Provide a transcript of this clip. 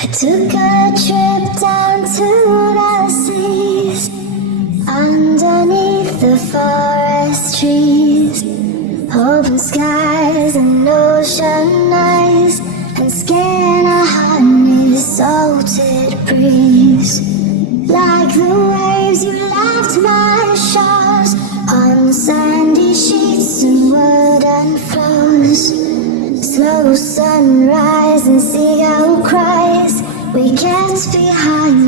I took a trip down to the seas, underneath the forest trees. Open skies and ocean eyes, and skin a honey salted breeze. Like the waves you left my shores, on sandy sheets and wooden floors. Slow sunrise and seagull cries, we kept behind